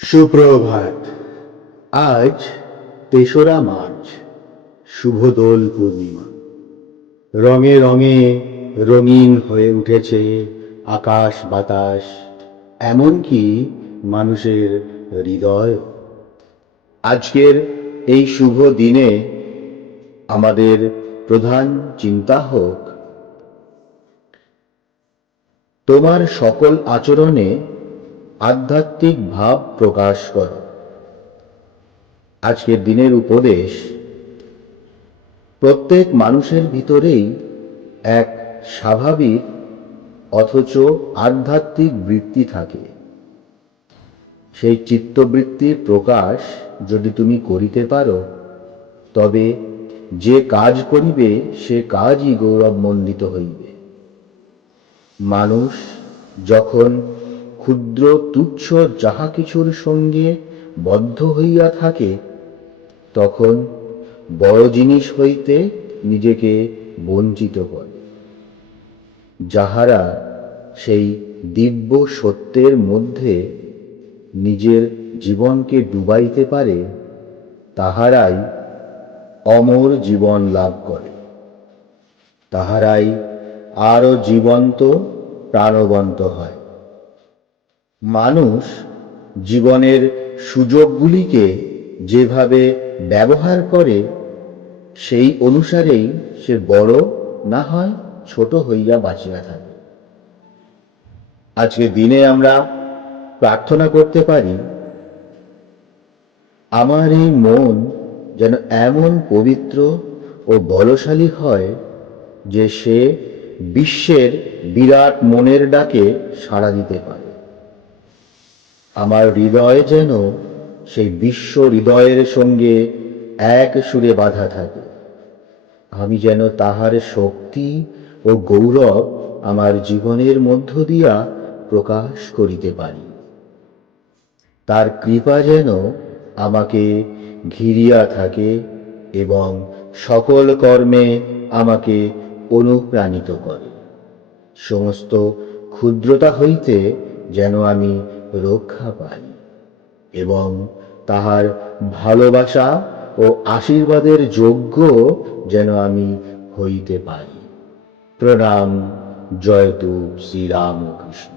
সুপ্রভাত। আজ ৩রা মার্চ, শুভ দোল পূর্ণিমা। রঙে রঙে রঙিন হয়ে উঠেছে আকাশ বাতাস, এমনকি মানুষের হৃদয়। আজকের এই শুভ দিনে আমাদের প্রধান চিন্তা হোক তোমার সকল আচরণে আধ্যাত্মিক ভাব প্রকাশ করো। আজকের দিনের উপদেশ: প্রত্যেক মানুষের ভিতরেই এক স্বাভাবিক অথচ আধ্যাত্মিক বৃত্তি থাকে। সেই চিত্তবৃত্তির প্রকাশ যদি তুমি করিতে পারো, তবে যে কাজ করিবে সে কাজই গৌরবমণ্ডিত হইবে। মানুষ যখন ক্ষুদ্র তুচ্ছ যাহা কিছুর সঙ্গে বদ্ধ হইয়া থাকে, তখন বড় জিনিস হইতে নিজেকে বঞ্চিত করে। যাহারা সেই দিব্য সত্যের মধ্যে নিজের জীবনকে ডুবাইতে পারে, তাহারাই অমর জীবন লাভ করে। তাহারাই আরো জীবন্ত প্রাণবন্ত হয়। মানুষ জীবনের সুযোগগুলিকে যেভাবে ব্যবহার করে, সেই অনুসারেই সে বড় না হয় ছোট হইয়া বাঁচিয়া থাকে। আজকে দিনে আমরা প্রার্থনা করতে পারি, আমার এই মন যেন এমন পবিত্র ও বলশালী হয় যে সে বিশ্বের বিরাট মনের ডাকে সাড়া দিতে পারে। আমার হৃদয় যেন সেই বিশ্ব হৃদয়ের সঙ্গে এক সুরে বাঁধা থাকে। আমি যেন তাহার শক্তি ও গৌরব আমার জীবনের মধ্য দিয়া প্রকাশ করিতে পারি। তার কৃপা যেন আমাকে ঘিরিয়া থাকে এবং সকল কর্মে আমাকে অনুপ্রাণিত করে। সমস্ত ক্ষুদ্রতা হইতে যেন আমি রক্ষা পাই এবং তাহার ভালোবাসা ও আশীর্বাদের যোগ্য যেন আমি হইতে পারি। প্রণাম। জয়তু শ্রীরামকৃষ্ণ।